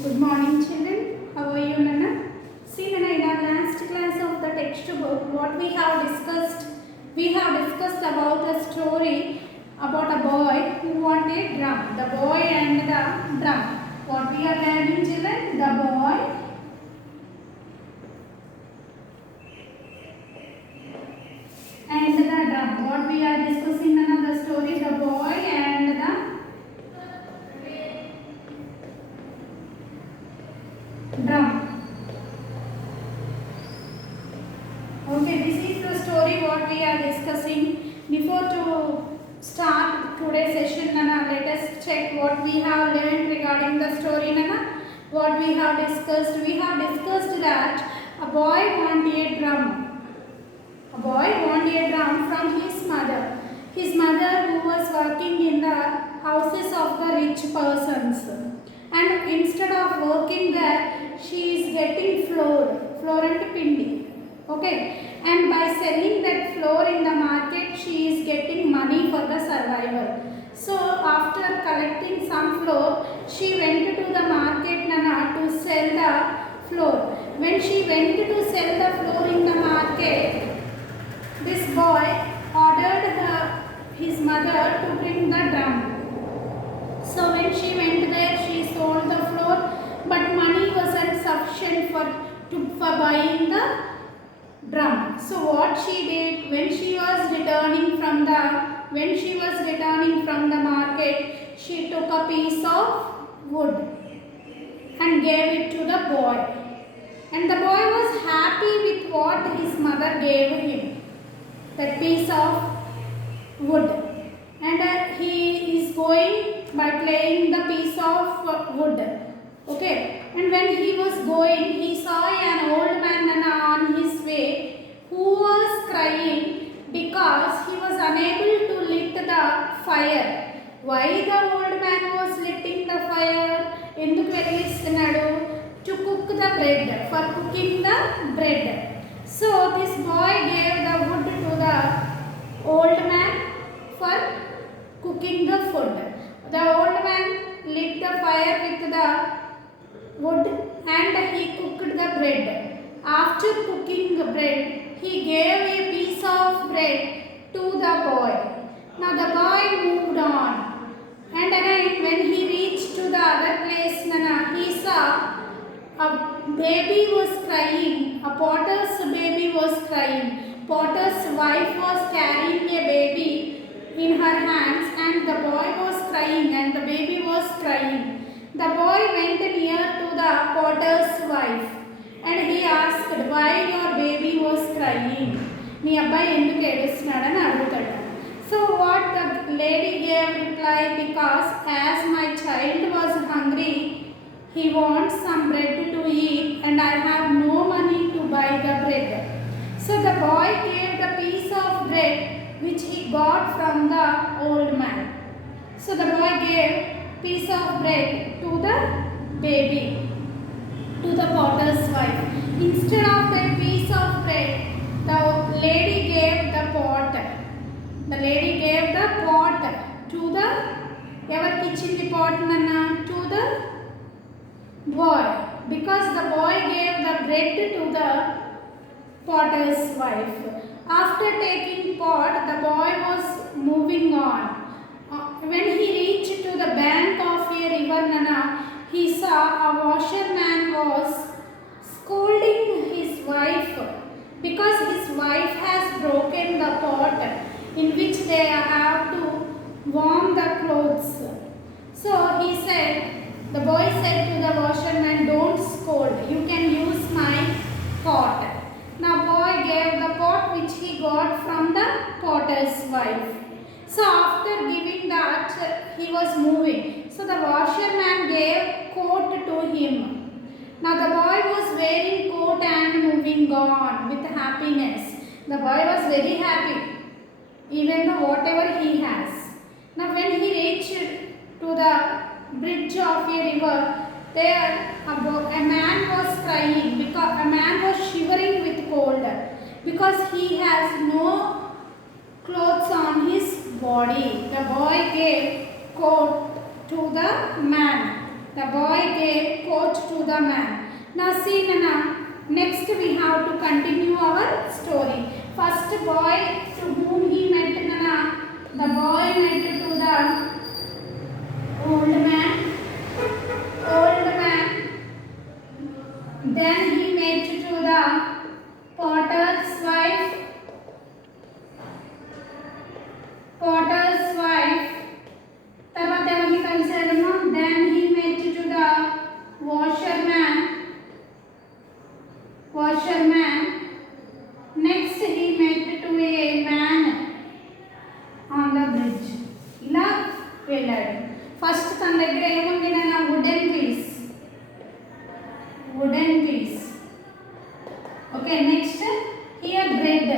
Good morning, children. How are you, Nana? See, Nana, in our last class of the textbook, what we have discussed about a story about a boy who wanted a drum. The boy and the drum. What we are learning, children? The boy and the drum. What we are discussing, Nana, the story, the boy and the drum. Okay, this is the story what we are discussing. Before to start today's session, Nana, let us check what we have learned regarding the story, Nana. What we have discussed that a boy wanted a drum. A boy wanted a drum from his mother. His mother who was working in the houses of the rich persons. And instead of working there, she is getting flour and pindi. Okay, and by selling that flour in the market, she is getting money for the survival. So after collecting some flour, she went to the market, Nana, to sell the flour. When she went to sell the flour in the market, this boy ordered his mother to bring the drum. So when she went there, she sold the flour, but money wasn't sufficient for buying the drum. So what she did, when she was returning from the market, she took a piece of wood and gave it to the boy. And the boy was happy with what his mother gave him, that piece of wood. And he is going by playing the piece of wood. Okay, and when he was going, he saw an old man on his way who was crying because he was unable to lit the fire. Why the old man was lighting the fire? ఎందుకు వెలిగిస్తున్నాడు? To cook the bread, for cooking the bread. So this boy gave the wood to the old man for cooking the food. The old man lit the fire with the wood and he cooked the bread. After cooking the bread, he gave a piece of bread to the boy. Now the boy moved on, and again when he reached to the other place, Nana, he saw a baby was crying. A potter's baby was crying. Potter's wife was carrying a baby in her hands, and the boy was crying and the baby was crying. The boy went near to the potter's wife and he asked why your baby was crying. మీ అబ్బాయి ఎందుకు ఏడుస్తున్నాడని అడుగుతాడు. So what the lady gave reply, because as my child was hungry, he wants some bread to eat and I have no money to buy the bread. So the boy gave the piece of bread which he got from the old man. So the boy gave piece of bread to the baby, to the potter's wife. Instead of that piece of bread, the lady gave the pot. The lady gave the pot to the, evarki ichindi pot nanna, to the boy, because the boy gave the bread to the potter's wife. After taking pot, the boy was moving on. When he reached to the bank of a river, Nana, he saw a washerman was scolding his wife because his wife has broken the pot in which they have to warm the clothes. So the boy said to the washerman, don't scold, you can use my pot. Now boy gave the pot which he got from the potter's wife. So after giving that, he was moving. So the washerman gave coat to him. Now the boy was wearing coat and moving on with happiness. The boy was very happy, even though whatever he has. Now when he reached to the bridge of a river, there a man was crying because a man was shivering with cold because he has no clothes on his body. The boy gave coat to the man. The boy gave coat to the man. Now see Nana, next we have to continue our story. First boy to whom he met Nana, the boy met to the old man. Then he met to the potter's wife. తర్వాత ఎవరిని కలిసాడమ్మా? Then he met to the washerman. Next he met to a man on the bridge. ఇలా వెళ్ళాడు. First తన దగ్గర ఏముంది నాన్న? Wooden piece. Okay, next here bread.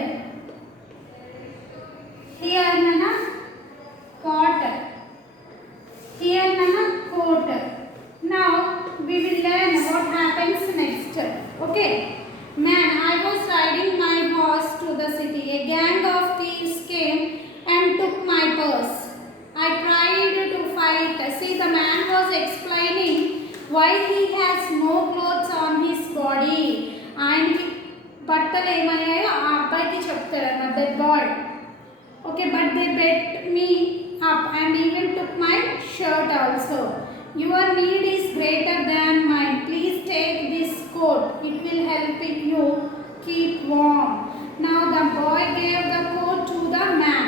Here nana pot. Here nana coat. Now we will learn what happens next. Okay. Man, I was riding my horse to the city. A gang of thieves came and took my purse. I tried to fight. See, the man was explaining why he has no clothes on his body. And బట్టలు ఏమయ్యాయో ఆ అబ్బాయికి చెప్తాడు, that boy. Okay, but they beat me up and even took my shirt also. Your need is greater than mine. Please take this coat. It will help you keep warm. Now the boy gave the coat to the man.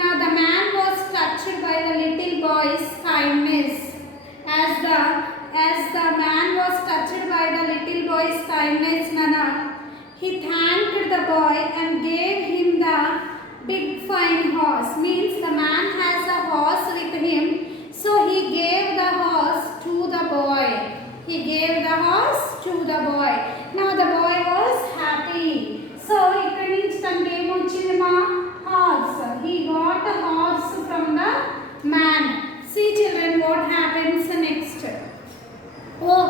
Now the man was touched by the little boy's kindness. As the man was touched by the little boy's kindness, Nana, he thanked the boy and gave him the big fine horse. Means the man has a horse with him, so he gave the horse to the boy. Now the boy was happy. So ikkadi nunchi tanke em ochindi ma? Horse. He got a horse from the man. See children, what happens next? Oh,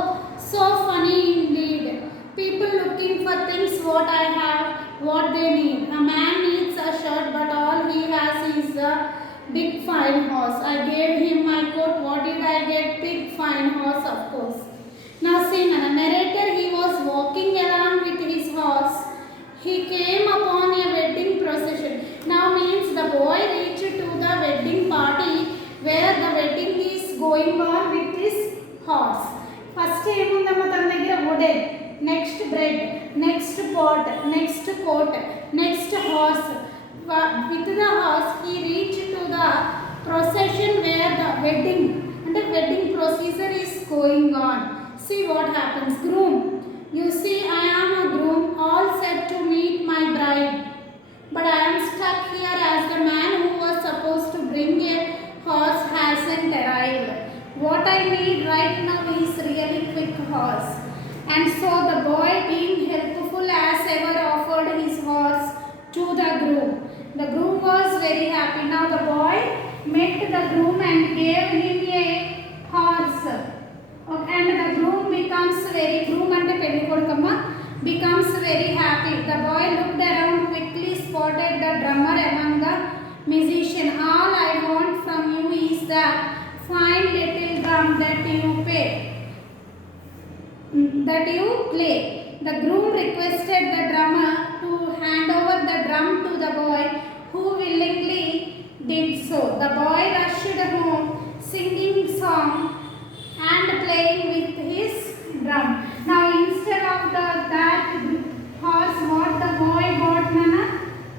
so funny indeed. People looking for things what I have, what they need. A man needs a shirt, but all he has is a big fine horse. I gave him my coat. What did I get? Big fine horse, of course. Now see, the narrator, he was walking along with his horse. He came upon a wedding procession. Now means the boy reached to the wedding party where the wedding is going on with his horse. First ఏముందమ్మా తన దగ్గర? wooden. Next bread, next pot, next coat, next horse. With the horse he reached to the procession where the wedding procedure is going on. See what happens. Groom. You see, I am a groom, all set to meet my bride. But I am stuck here as the man who was supposed to bring a horse hasn't arrived. What I need right now is really quick horse. And so the boy, being helpful as ever, offered his horse to the groom. The groom was very happy. Now the boy met the groom and gave him a horse. Okay, and the groom becomes very happy. The boy looked around, quickly spotted the drummer among the musicians. All I want from you is that fine little drum that you play. The groom requested the drummer to hand over the drum to the boy, who willingly did so. The boy rushed home, singing song and playing with his drum. Now instead of that horse, what the boy got, Nana?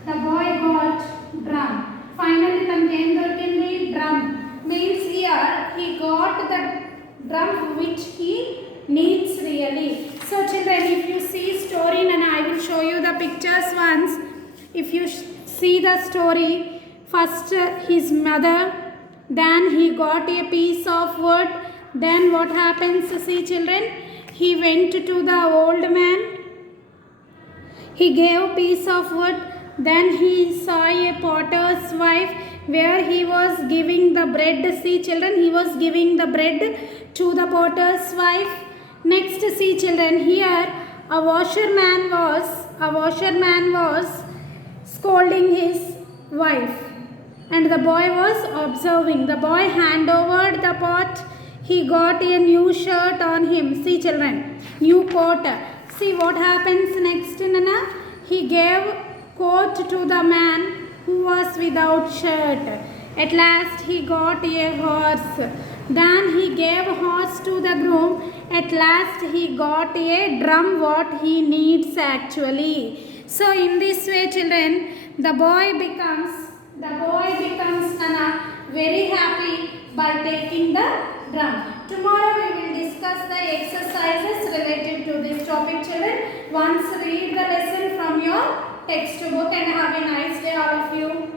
The boy got drum. Finally tanke em dorkindi? Drum. Means here he got the drum which he needs really. So children, if you see story, Nana, I will show you the pictures once. If you see the story, first his mother, then he got a piece of wood. Then what happens? See children, he went to the old man. He gave a piece of wood. Then he saw a potter's wife where he was giving the bread. See children, he was giving the bread to the potter's wife. Next, see children, here a washerman was scolding his wife, and the boy was observing. The boy handed over the pot he got a new shirt on him. See children, new coat. See what happens next, Nana? He gave coat to the man who was without shirt. At last he got a horse. Then he gave horse to the groom. At last he got a drum, what he needs actually. So in this way children, the boy becomes Nana very happy by taking the drum. Tomorrow we will discuss the exercises related to this topic children. Once read the lesson from your textbook and have a nice day all of you.